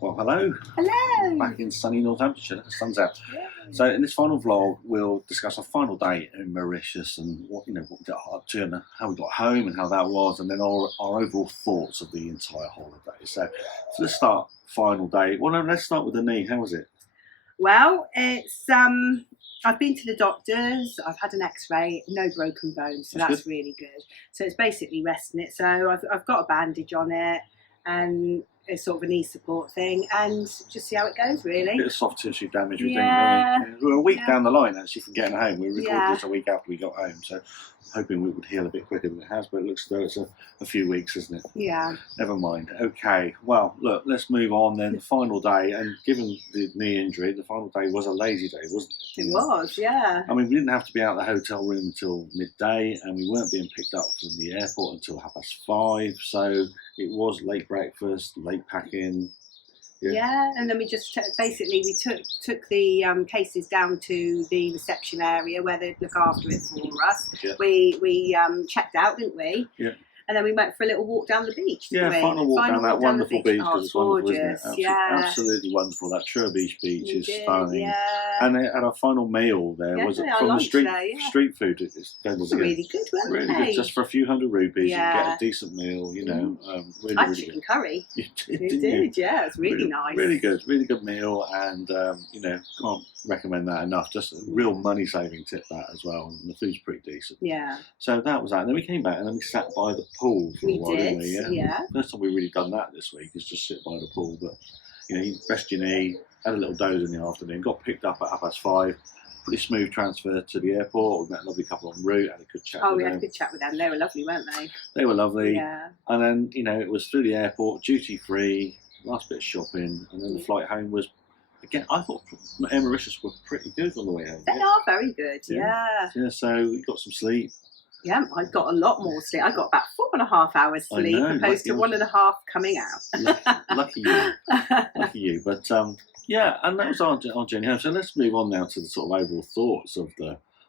Well, hello. Hello. Back in sunny Northamptonshire. The sun's out. Yay. So, in this final vlog, we'll discuss our final day in Mauritius and what we got up to and how we got home and how that was, and then our overall thoughts of the entire holiday. So let's start final day. Well, no, let's start with the knee. How was it? Well, it's I've been to the doctors. I've had an X-ray. No broken bones, so that's really good. So it's basically resting it. So I've got a bandage on it, and it's sort of a knee support thing, and just see how it goes, really. A bit of soft tissue damage, we Yeah. think. We're a week down the line, actually, from getting home. We recorded Yeah. this a week after we got home, so hoping we would heal a bit quicker than it has, but it looks as though it's a few weeks, isn't it? Yeah. Never mind. Okay, well, look, let's move on then. The final day, and given the knee injury, the final day was a lazy day, wasn't it? It was, yeah. I mean, we didn't have to be out of the hotel room until midday, and we weren't being picked up from the airport until 5:30, so it was late breakfast, late packing. Yeah, and then we just took the cases down to the reception area where they'd look after it for us. Yeah. We checked out, didn't we? Yeah. And then we went for a little walk down the beach. Yeah, didn't we? final walk down that wonderful beach, Oh, because it's wonderful, isn't it? gorgeous, yeah. Absolutely wonderful. That Trou beach We is did, stunning. yeah. And at our final meal there Yeah, was our from the lunch street there, yeah. street food. They were really good, weren't Really they? good, just for a few hundred rupees, you Yeah. get a decent meal, you know. Really, I had really chicken good. curry. You did, We didn't did, you? yeah. It's really nice. Really good meal, and can't recommend that enough. Just a real money saving tip that as well. And the food's pretty decent. Yeah. So that was that. And then we came back and then we sat by the pool for a while, didn't we? Yeah. First time we've really done that this week is just sit by the pool. But you rest your knee, had a little doze in the afternoon, got picked up at 5:30. Pretty smooth transfer to the airport. We met a lovely couple en route, had a good chat with We them. had a good chat with them. They were lovely, weren't they? They were lovely. Yeah. And then, it was through the airport, duty free, last bit of shopping, and then the flight home was, again, I thought Air Mauritius were pretty good on the way home. They are very good, yeah. Yeah, so we got some sleep. Yeah, I got a lot more sleep. I got about 4.5 hours sleep, opposed to 1.5 coming out. Lucky you. Lucky you. But, and that was our journey home. So let's move on now to the sort of overall thoughts of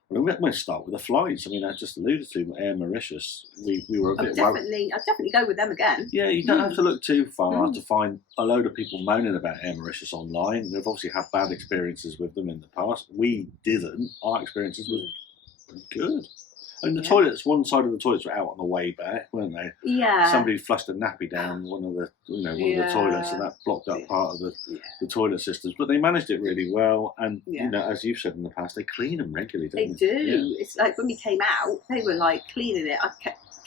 we'll start with the flights. I mean, I just alluded to Air Mauritius. We were a bit worried. I'd definitely go with them again. Yeah, you don't have to look too far to find a load of people moaning about Air Mauritius online. They've obviously had bad experiences with them in the past. We didn't. Our experiences were pretty good. And the toilets, one side of the toilets were out on the way back, weren't they? Yeah. Somebody flushed a nappy down one of the toilets, and that blocked up part of the toilet systems. But they managed it really well, and as you've said in the past, they clean them regularly, don't they? They do. Yeah. It's like when we came out, they were like cleaning it. I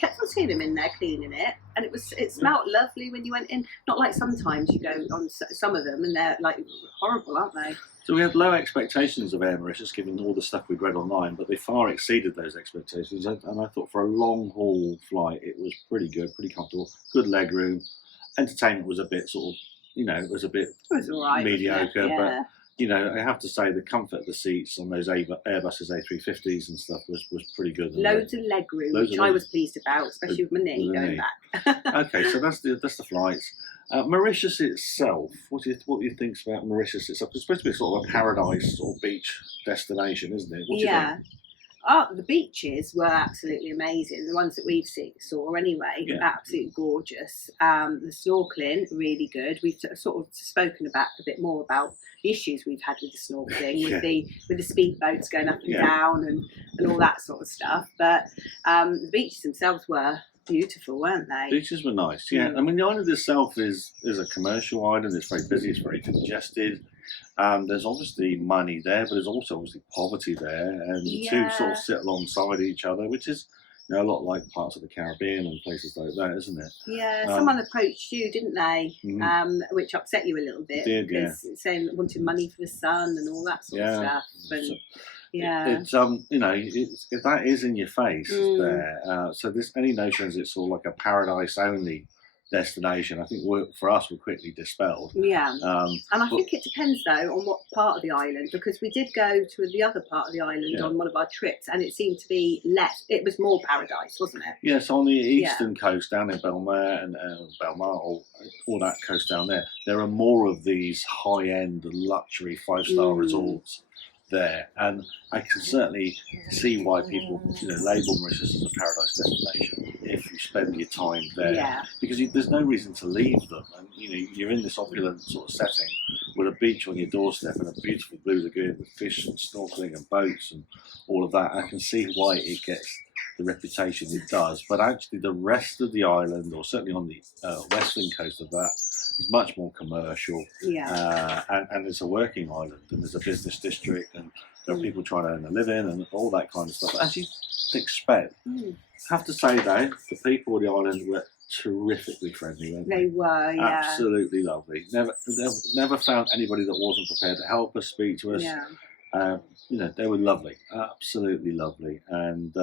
kept on seeing them in there cleaning it, and it smelled lovely when you went in. Not like sometimes you go on some of them and they're like horrible, aren't they? So we had low expectations of Air Mauritius, given all the stuff we'd read online, but they far exceeded those expectations. And I thought for a long haul flight, it was pretty good, pretty comfortable, good leg room. Entertainment was a bit it was all right, mediocre, yeah. But I have to say the comfort of the seats on those Airbuses A350s and stuff was pretty good. Loads of leg room, which I was pleased about, especially with my knee going back. Okay, so that's the flights. Mauritius itself, what do you think about Mauritius itself? It's supposed to be sort of a paradise or beach destination, isn't it? What do you think? Oh, the beaches were absolutely amazing. The ones that we've saw anyway, absolutely gorgeous. The snorkeling, really good. We've sort of spoken about a bit more about the issues we've had with the snorkeling, with the speedboats going up and down and all that sort of stuff. But the beaches themselves were beautiful, weren't they? Beaches were nice, yeah. I mean, the island itself is a commercial island. It's very busy. It's very congested. There's obviously money there, but there's also obviously poverty there, and the two sort of sit alongside each other, which is a lot like parts of the Caribbean and places like that, isn't it? Yeah, someone approached you, didn't they? Which upset you a little bit, because saying wanting money for the son and all that sort of stuff. And, it's that is in your face there. So this any notions it's all like a paradise only destination, I think for us were quickly dispelled. Yeah, and I think it depends though on what part of the island, because we did go to the other part of the island on one of our trips, and it seemed to be less. It was more paradise, wasn't it? Yes, on the eastern coast down in Belmar and or all that coast down there are more of these high-end luxury 5-star resorts. there, and I can certainly see why people, label Mauritius as a paradise destination if you spend your time there, because there's no reason to leave them, and you're in this opulent sort of setting with a beach on your doorstep and a beautiful blue lagoon with fish and snorkeling and boats and all of that. I can see why it gets the reputation it does, but actually the rest of the island, or certainly on the western coast of that, is much more commercial, and it's a working island, and there's a business district, and there are people trying to earn a living and all that kind of stuff, as you'd expect. I have to say though, the people of the island were terrifically friendly, weren't they? They were, absolutely lovely. Never found anybody that wasn't prepared to help us, speak to us. They were lovely, absolutely lovely, and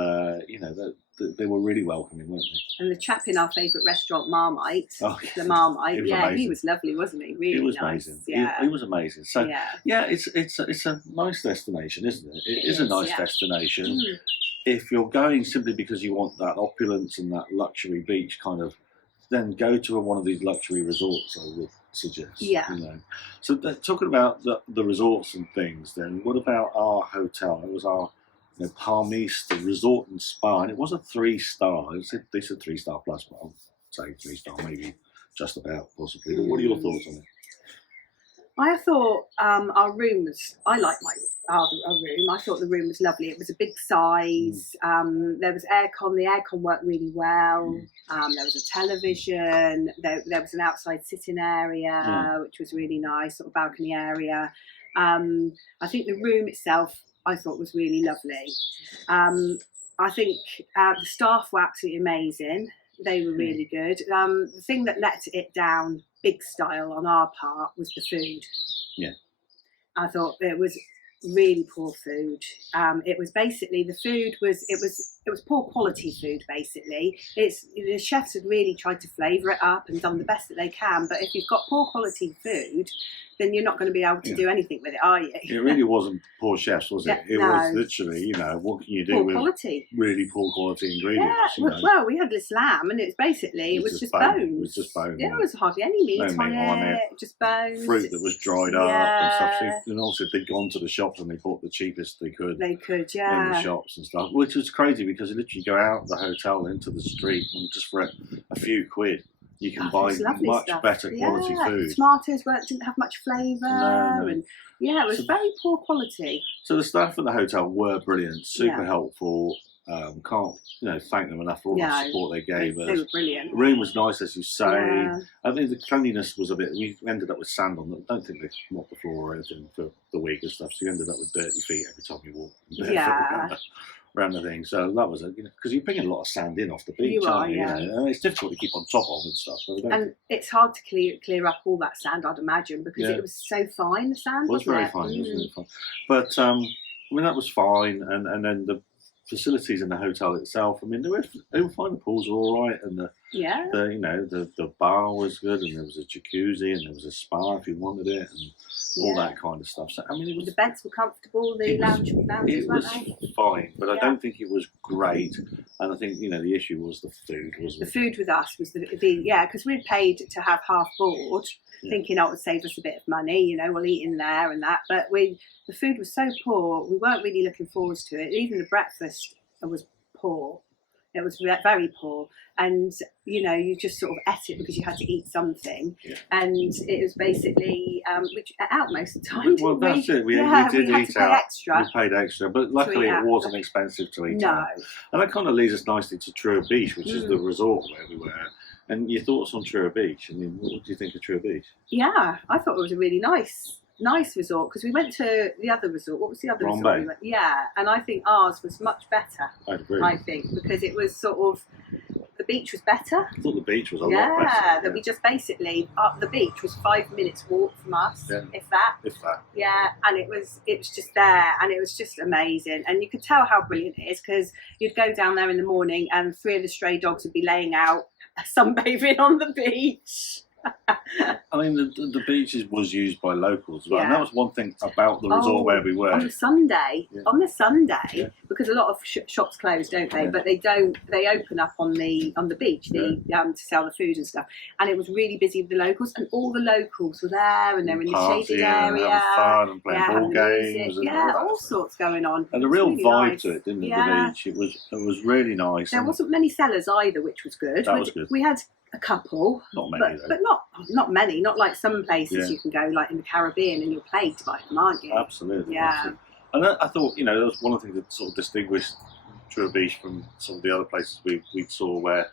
they were really welcoming, weren't they? And the chap in our favourite restaurant, Marmite, the Marmite, he was lovely, wasn't he? Really, it was nice. amazing. He was amazing. So it's a nice destination, isn't it? It is a nice destination. If you're going simply because you want that opulence and that luxury beach kind of, then go to one of these luxury resorts, I would suggest. So talking about the resorts and things, then what about our hotel? It was our Palm East Resort and Spa, and it was a 3-star. They said 3-star plus, but I'll say 3-star, maybe just about, possibly. But what are your thoughts on it? I thought our room was, I liked our room. I thought the room was lovely. It was a big size. There was aircon. The aircon worked really well. There was a television. There was an outside sitting area, which was really nice, sort of balcony area. I think the room itself, I thought, was really lovely. I think the staff were absolutely amazing. They were really good. The thing that let it down big style on our part was the food. I thought it was really poor food. It was basically, the food was, it was poor quality food basically. The chefs had really tried to flavour it up and done the best that they can, but if you've got poor quality food, then you're not going to be able to do anything with it, are you? It really wasn't poor chefs, was it? It was literally, what can you do with really poor quality ingredients? Well, we had this lamb, and it was basically, it was just bones. It was just bones. There was hardly any meat on it, just bones. Fruit that was dried up and stuff. And also they'd gone to the shops and they bought the cheapest they could. In the shops and stuff, which was crazy because you literally go out the hotel into the street and just for a few quid, you can buy much better quality food. Tomatoes didn't have much flavour. And it was very poor quality. So the staff at the hotel were brilliant, super helpful. Can't thank them enough for all the support they gave us. They were brilliant. The room was nice, as you say. I think the cleanliness was a bit. We ended up with sand on them. I don't think they mopped the floor or anything for the week and stuff. So you ended up with dirty feet every time you walked. Around the thing, so that was because you're bringing a lot of sand in off the beach. And it's difficult to keep on top of and stuff. And it's hard to clear up all that sand, I'd imagine, because it was so fine. The sand was very fine. It was really fine. But that was fine. And then the facilities in the hotel itself, they were fine. The pools were all right, and the bar was good, and there was a jacuzzi, and there was a spa if you wanted it, and all that kind of stuff. So the beds were comfortable, the lounges weren't they? Fine, but I don't think it was great. And I think the issue was the food, wasn't it? The food with us was because we'd paid to have half board, thinking it would save us a bit of money. We'll eat in there and that, but the food was so poor. We weren't really looking forward to it. Even the breakfast was poor. It was very poor, and you just sort of ate it because you had to eat something, and it was basically we ate out most of the time. Well, that's it. We did eat out. Extra. We paid extra, but luckily it wasn't expensive to eat out. And that kind of leads us nicely to Trou Beach, which is the resort where we were. And your thoughts on Trou Beach? What do you think of Trou Beach? Yeah, I thought it was a really nice resort, because we went to the other resort. What was the other resort we went? And I think ours was much better. I agree. I think because it was sort of, the beach was better. I thought the beach was a lot better. That we just basically up the beach was 5 minutes walk from us, if that. Yeah, and it was just there, and it was just amazing, and you could tell how brilliant it is because you'd go down there in the morning, and 3 of the stray dogs would be laying out sunbathing on the beach. I mean, the beaches was used by locals as well, and that was one thing about the resort where we were. On the Sunday, because a lot of shops close, don't they? But they don't. They open up on the beach, to sell the food and stuff. And it was really busy with the locals, and all the locals were there, and they're in the shaded area, and having fun and playing ball games, and all sorts going on. And a real really vibe to it, didn't it? The beach. It was really nice. There wasn't many sellers either, which was good. That was good. We had a couple, not many, but not many. Not like some places you can go, like in the Caribbean, and you're plagued by them, aren't you? Absolutely. Yeah. Absolutely. And I thought, that was one of the things that sort of distinguished Trou Beach from some of the other places we saw, where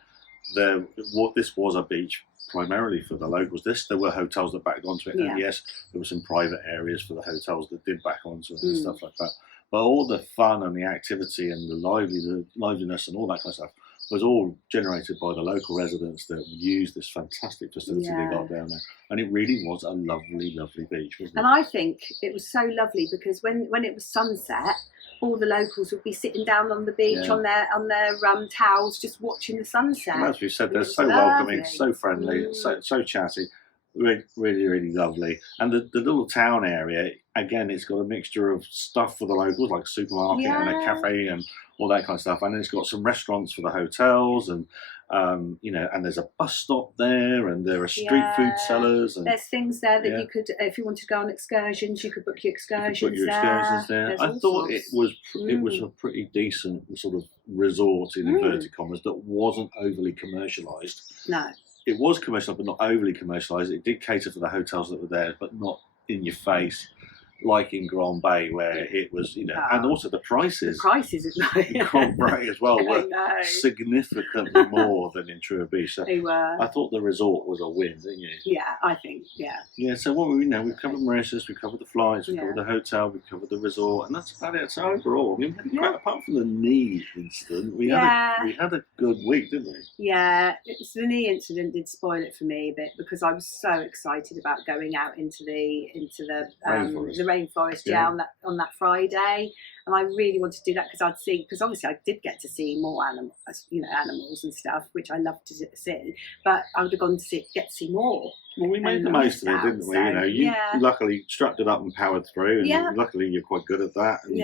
this was a beach primarily for the locals. There were hotels that backed onto it, and yes, there were some private areas for the hotels that did back onto it and stuff like that. But all the fun and the activity and the liveliness and all that kind of stuff was all generated by the local residents that used this fantastic facility they got down there. And it really was a lovely, lovely beach, wasn't it? And I think it was so lovely because when it was sunset, all the locals would be sitting down on the beach on their towels, just watching the sunset. And as we said, they're so welcoming, so friendly, so chatty. Really, really, really lovely. And the little town area, again, it's got a mixture of stuff for the locals, like a supermarket and a cafe and all that kind of stuff. And then it's got some restaurants for the hotels, and and there's a bus stop there, and there are street food sellers. And there's things there that you could, if you wanted to go on excursions, you could book your excursions there. I thought it was a pretty decent sort of resort in inverted commas that wasn't overly commercialised. No. It was commercialised, but not overly commercialised. It did cater for the hotels that were there, but not in your face, like in Grand Bay, where it was, and also the prices. The prices in Grand Bay as well were significantly more than in Trou Beach. So they were. I thought the resort was a win, didn't you? Yeah, I think, Yeah, so we've covered Mauritius, we've covered the flights, we've covered the hotel, we've covered the resort, and that's about it. So overall, apart from the knee incident, we had a good week, didn't we? Yeah, the knee incident did spoil it for me a bit, because I was so excited about going out into the rainforest on that Friday, and I really wanted to do that because obviously I did get to see more animals and stuff, which I love to see, but I would have gone to get to see more. Well, we made the most of it, didn't we? You luckily struck it up and powered through, and luckily you're quite good at that. And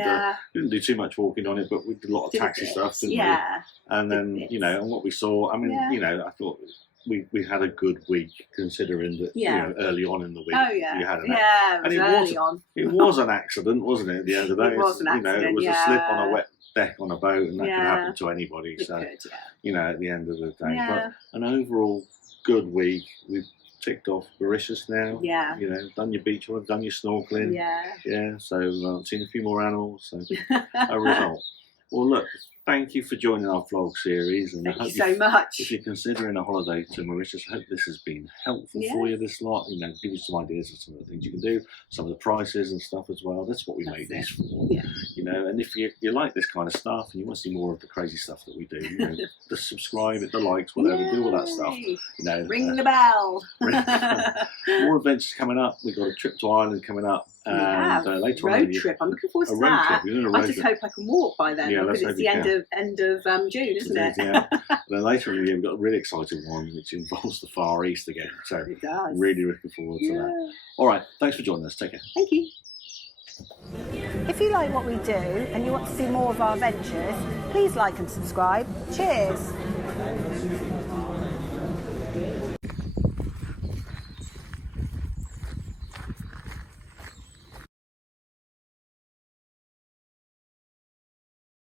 didn't do too much walking on it, but we did a lot of taxi stuff, didn't we? And then and what we saw, I thought we had a good week, considering that early on in the week you had it was an accident, wasn't it? At the end of the day, it was an accident. It was a slip on a wet deck on a boat, and that can happen to anybody. At the end of the day, but an overall good week. We've ticked off Mauritius now. Done your beach work, done your snorkeling. So seen a few more animals. So a result. Well, look, thank you for joining our vlog series. And thank you so much. If you're considering a holiday to Mauritius, I hope this has been helpful for you, this lot. Give you some ideas of some of the things you can do, some of the prices and stuff as well. That's what we made this for. And if you like this kind of stuff and you want to see more of the crazy stuff that we do, just subscribe, hit the likes, whatever, do all that stuff. Ring the bell. More adventures coming up. We've got a trip to Ireland coming up. And later road trip. I'm looking forward to that. I just hope I can walk by then, because it's the end of June, isn't it? And then later in the year, we've got a really exciting one which involves the Far East again. So it does. Really looking forward to that. All right, thanks for joining us. Take care. Thank you. If you like what we do and you want to see more of our adventures, please like and subscribe. Cheers.